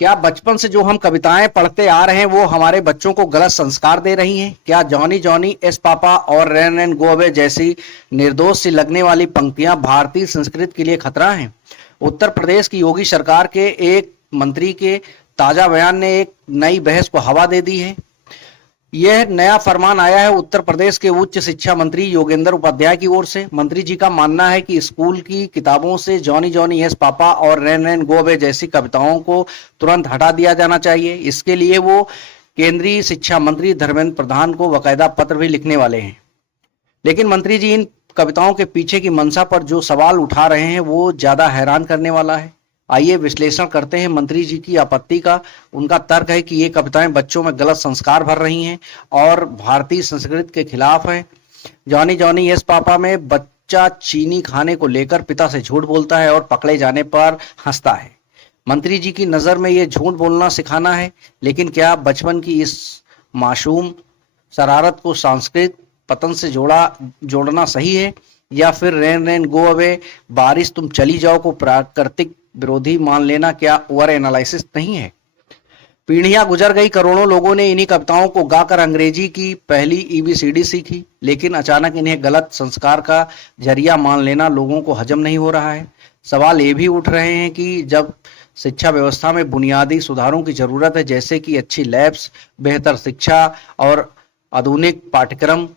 क्या बचपन से जो हम कविताएं पढ़ते आ रहे हैं वो हमारे बच्चों को गलत संस्कार दे रही हैं? क्या जॉनी जॉनी एस पापा और रैन रैन गो अवे जैसी निर्दोष सी लगने वाली पंक्तियां भारतीय संस्कृति के लिए खतरा हैं? उत्तर प्रदेश की योगी सरकार के एक मंत्री के ताजा बयान ने एक नई बहस को हवा दे दी है। यह नया फरमान आया है उत्तर प्रदेश के उच्च शिक्षा मंत्री योगेंद्र उपाध्याय की ओर से। मंत्री जी का मानना है कि स्कूल की किताबों से जॉनी जॉनी यस पापा और रैन रैन गो अवे जैसी कविताओं को तुरंत हटा दिया जाना चाहिए। इसके लिए वो केंद्रीय शिक्षा मंत्री धर्मेंद्र प्रधान को बाकायदा पत्र भी लिखने वाले हैं। लेकिन मंत्री जी इन कविताओं के पीछे की मंशा पर जो सवाल उठा रहे हैं वो ज्यादा हैरान करने वाला है। आइए विश्लेषण करते हैं मंत्री जी की आपत्ति का। उनका तर्क है कि ये कविताएं बच्चों में गलत संस्कार भर रही हैं और भारतीय संस्कृति के खिलाफ हैं। जॉनी जॉनी यस पापा में बच्चा चीनी खाने को लेकर पिता से झूठ बोलता है और पकड़े जाने पर हंसता है। मंत्री जी की नजर में ये झूठ बोलना सिखाना है, लेकिन क्या बचपन की इस मासूम शरारत को सांस्कृतिक पतन से जोड़ना सही है, या फिर रैन रैन गो अवे बारिश तुम चली जाओ को प्राकृतिक विरोधी मान लेना क्या ओवर एनालिसिस नहीं है? पीढ़ियां गुजर गई, करोड़ों लोगों ने इन्हीं कविताओं को गाकर अंग्रेजी की पहली ईबीसीडी सीखी, लेकिन अचानक इन्हें गलत संस्कार का जरिया मान लेना लोगों को हजम नहीं हो रहा है। सवाल ये भी उठ रहे हैं कि जब शिक्षा व्यवस्था में बुनियादी सुधारों की जरूरत है, जैसे कि अच्छी लैब्स, बेहतर शिक्षा और आधुनिक पाठ्यक्रम,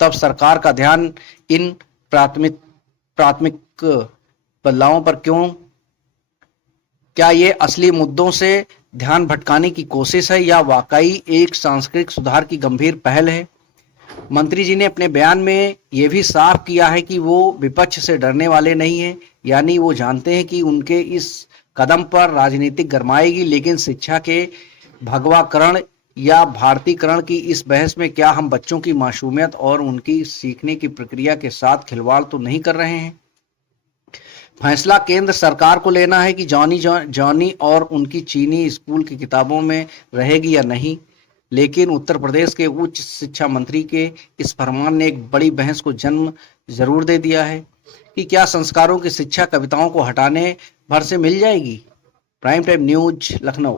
तब सरकार का ध्यान इन प्राथमिक बदलावों पर क्यों? क्या ये असली मुद्दों से ध्यान भटकाने की कोशिश है या वाकई एक सांस्कृतिक सुधार की गंभीर पहल है? मंत्री जी ने अपने बयान में यह भी साफ किया है कि वो विपक्ष से डरने वाले नहीं हैं, यानी वो जानते हैं कि उनके इस कदम पर राजनीतिक गरमाएगी, लेकिन शिक्षा के भगवाकरण या भारतीकरण की इस बहस में क्या हम बच्चों की मासूमियत और उनकी सीखने की प्रक्रिया के साथ खिलवाड़ तो नहीं कर रहे हैं? फैसला केंद्र सरकार को लेना है कि जॉनी और उनकी चीनी स्कूल की किताबों में रहेगी या नहीं। लेकिन उत्तर प्रदेश के उच्च शिक्षा मंत्री के इस फरमान ने एक बड़ी बहस को जन्म जरूर दे दिया है कि क्या संस्कारों की शिक्षा कविताओं को हटाने भर से मिल जाएगी। Prime time news, Lucknow.